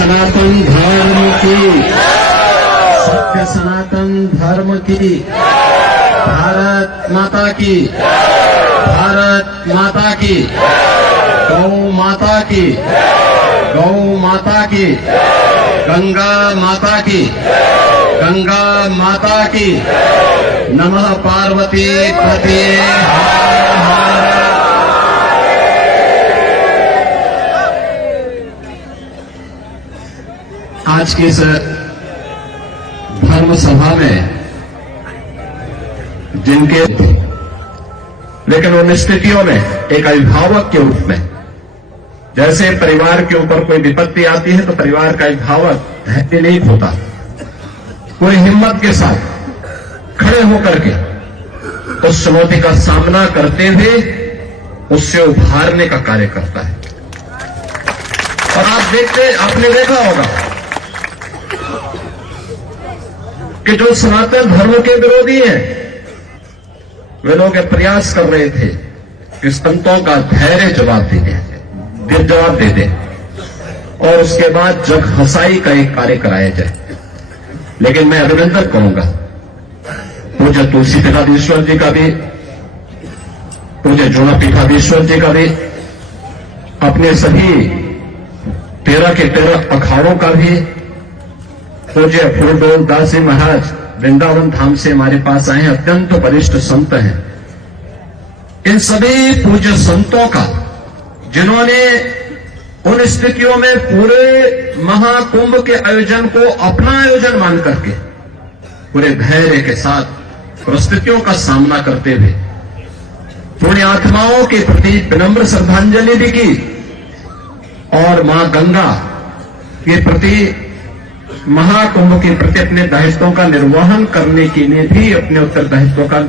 सनातन धर्म की, सत्य सनातन धर्म की, भारत माता की, भारत माता की, गौ माता की, गौ माता की, गंगा माता की, गंगा माता की, नमः पार्वती पते हर हर। आज की इस धर्म सभा में जिनके लेकिन उन स्थितियों में एक अभिभावक के रूप में, जैसे परिवार के ऊपर कोई विपत्ति आती है तो परिवार का अभिभावक धैर्य नहीं होता, पूरी हिम्मत के साथ खड़े होकर के उस चुनौती का सामना करते हुए उससे उभारने का कार्य करता है। और आपने देखा होगा कि जो सनातन धर्म के विरोधी हैं वे लोग प्रयास कर रहे थे कि संतों का धैर्य जवाब दे दे और उसके बाद जग हंसाई का एक कार्य कराया जाए। लेकिन मैं अभिनंदन करूंगा पूज्य तुलसी पीठाधीश्वर जी का भी, पूज्य जोना पीठाधीश्वर जी का भी, अपने सभी 13 के 13 अखाड़ों का भी, पूज्य फूलडोल दास जी महाराज वृंदावन धाम से हमारे पास आए हैं, अत्यंत वरिष्ठ संत हैं। इन सभी पूज्य संतों का जिन्होंने उन स्थितियों में पूरे महाकुंभ के आयोजन को अपना आयोजन मान करके पूरे धैर्य के साथ परिस्थितियों का सामना करते हुए पुण्य आत्माओं के प्रति विनम्र श्रद्धांजलि भी की और मां गंगा के प्रति, महाकुंभ के प्रति अपने दायित्वों का निर्वहन करने के लिए भी अपने उत्तरदायित्वों का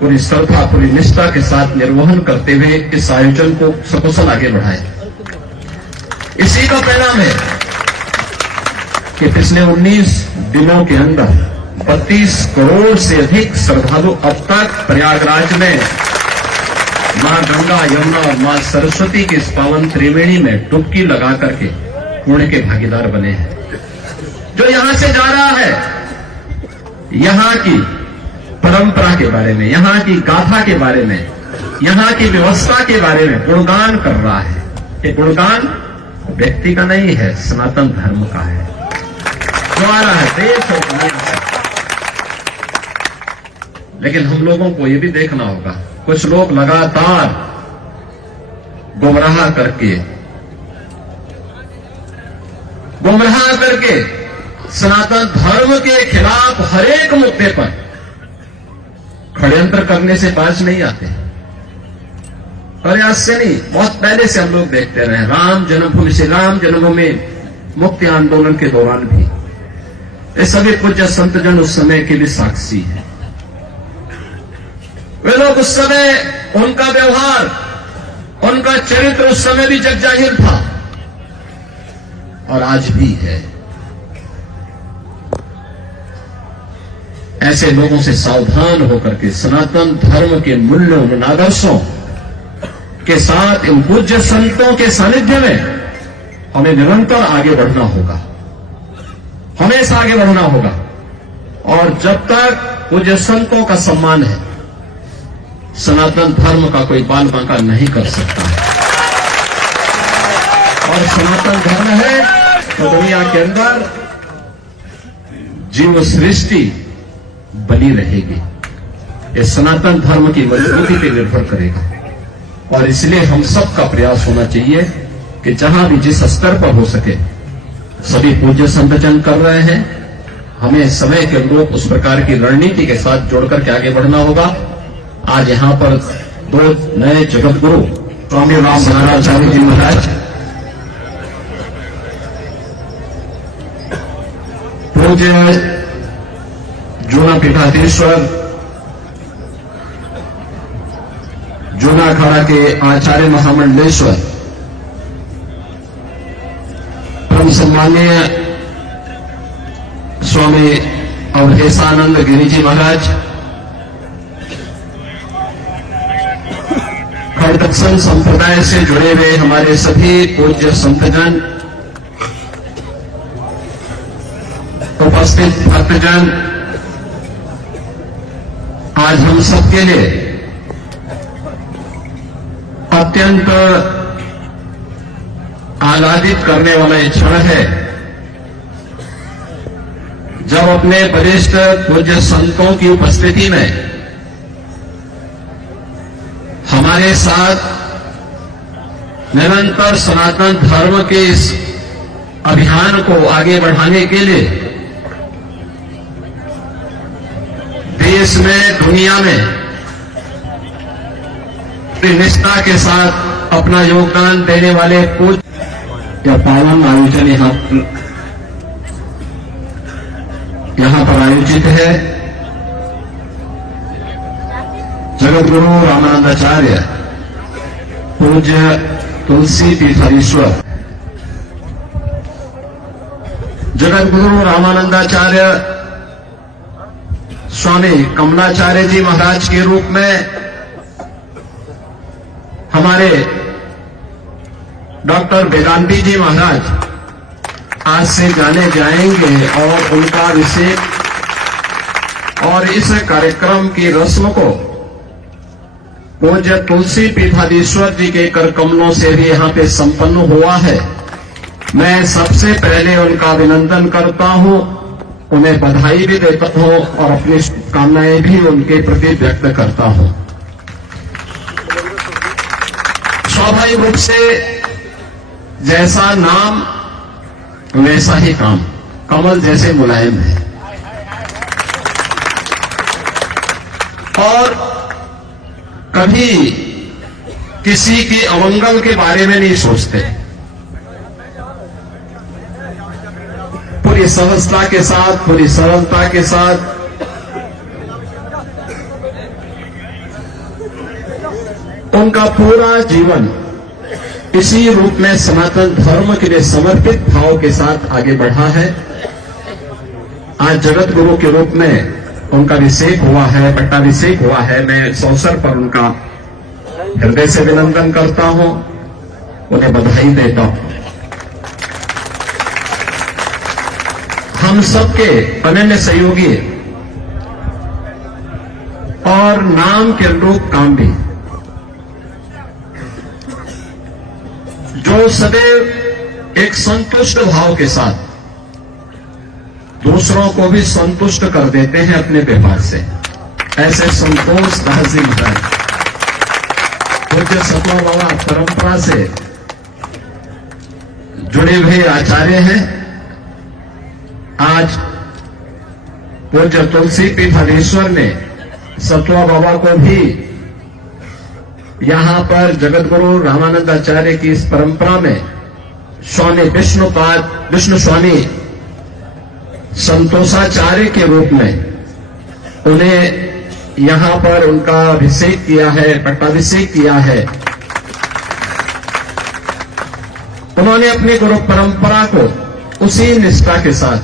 पूरी श्रद्धा, पूरी निष्ठा के साथ निर्वहन करते हुए इस आयोजन को सकुशल आगे बढ़ाए। इसी का परिणाम है कि पिछले 19 दिनों के अंदर 32 करोड़ से अधिक श्रद्धालु अब तक प्रयागराज में मां गंगा, यमुना और मां सरस्वती की इस पावन त्रिवेणी में डुबकी लगा करके पुण्य के भागीदार बने हैं। जो यहां से जा रहा है, यहां की परंपरा के बारे में, यहां की गाथा के बारे में, यहां की व्यवस्था के बारे में गुणगान कर रहा है। ये गुणगान व्यक्ति का नहीं है, सनातन धर्म का है, जो आ रहा है देश और दुनिया से। लेकिन हम लोगों को यह भी देखना होगा, कुछ लोग लगातार गुमराह करके सनातन धर्म के खिलाफ हरेक मुद्दे पर षड्यंत्र करने से बाज नहीं आते। और आज से नहीं, बहुत पहले से हम लोग देखते रहे, राम जन्मभूमि से, राम जन्मभूमि मुक्ति आंदोलन के दौरान भी ये सभी पूज्य संतजन उस समय के भी साक्षी हैं। वे लोग उस समय, उनका व्यवहार, उनका चरित्र उस समय भी जग जाहिर था और आज भी है। ऐसे लोगों से सावधान होकर के सनातन धर्म के मूल्यों, उन आदर्शों के साथ इन पूज्य संतों के सानिध्य में हमें निरंतर आगे बढ़ना होगा, हमेशा आगे बढ़ना होगा। और जब तक पूज्य संतों का सम्मान है, सनातन धर्म का कोई बाल बांका नहीं कर सकता है। और सनातन धर्म है तो दुनिया के अंदर जीव सृष्टि बनी रहेगी। ये सनातन धर्म की मजबूती पर निर्भर करेगा। और इसलिए हम सबका प्रयास होना चाहिए कि जहां भी जिस स्तर पर हो सके, सभी पूज्य संतजन कर रहे हैं, हमें समय के अनुरूप उस प्रकार की रणनीति के साथ जोड़कर के आगे बढ़ना होगा। आज यहां पर 2 नए जगत गुरु स्वामी राम महाराज जी महाराज, पूज्य जोना पीठाधीश्वर, जोना अखाड़ा के आचार्य महामंडलेश्वर, परम सम्मानीय स्वामी अवधेशानंद गिरि जी महाराज, खड़गपुर संप्रदाय से जुड़े हुए हमारे सभी पूज्य संतजन, उपस्थित भक्तजन, आज हम सबके लिए अत्यंत आह्लादित करने वाला ये क्षण है जब अपने वरिष्ठ पूज्य संतों की उपस्थिति में हमारे साथ निरंतर सनातन धर्म के इस अभियान को आगे बढ़ाने के लिए देश में, दुनिया में निष्ठा के साथ अपना योगदान देने वाले पूज्य या पावन आयोजन यहां पर आयोजित है। जगत गुरु रामानंदाचार्य पूज्य तुलसी पीठाधीश्वर जगत गुरु रामानंदाचार्य स्वामी कमलाचार्य जी महाराज के रूप में हमारे डॉक्टर वेदांती जी महाराज आज से जाने जाएंगे और उनका अभिषेक और इस कार्यक्रम की रस्म को पूज्य तुलसी पीठाधीश्वर जी के कर कमलों से भी यहां पे संपन्न हुआ है। मैं सबसे पहले उनका अभिनंदन करता हूं, उन्हें बधाई भी देता हूं और अपनी शुभकामनाएं भी उनके प्रति व्यक्त करता हूं। स्वाभाविक रूप से जैसा नाम वैसा ही काम, कमल जैसे मुलायम है और कभी किसी के अमंगल के बारे में नहीं सोचते। पूरी सहजता के साथ, पूरी सरलता के साथ उनका पूरा जीवन इसी रूप में सनातन धर्म के लिए समर्पित भाव के साथ आगे बढ़ा है। आज जगत गुरु के रूप में उनका अभिषेक हुआ है, पट्टाभिषेक हुआ है। मैं इस अवसर पर उनका हृदय से अभिनंदन करता हूं, उन्हें बधाई देता हूं। हम सबके अनन्य सहयोगी और नाम के अनुरूप काम भी, जो सदैव एक संतुष्ट भाव के साथ दूसरों को भी संतुष्ट कर देते हैं अपने व्यवहार से, ऐसे संतोष तहसील है। पूज्य सतवा बाबा परंपरा से जुड़े हुए आचार्य हैं। आज पूज्य तुलसी पीठाधीश्वर ने सतवा बाबा को भी यहां पर जगत गुरु रामानंदाचार्य की इस परंपरा में स्वामी विष्णु स्वामी संतोषाचार्य के रूप में उन्हें यहां पर उनका अभिषेक किया है, पट्टाभिषेक किया है। उन्होंने अपनी गुरु परंपरा को उसी निष्ठा के साथ,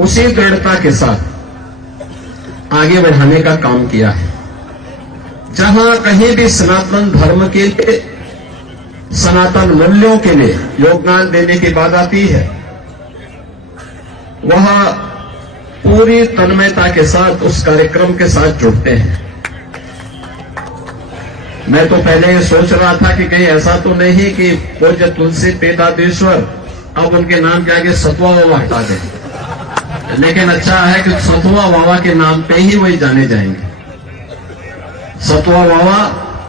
उसी दृढ़ता के साथ आगे बढ़ाने का काम किया है। जहां कहीं भी सनातन धर्म के लिए, सनातन मूल्यों के लिए योगदान देने की बात आती है, वह पूरी तन्मयता के साथ उस कार्यक्रम के साथ जुड़ते हैं। मैं तो पहले ये सोच रहा था कि कहीं ऐसा तो नहीं कि पूज्य तुलसी पीठाधीश्वर अब उनके नाम के आगे सतवा बाबा हटा दें, लेकिन अच्छा है कि सतवा बाबा के नाम पे ही वही जाने जाएंगे। सतवा बाबा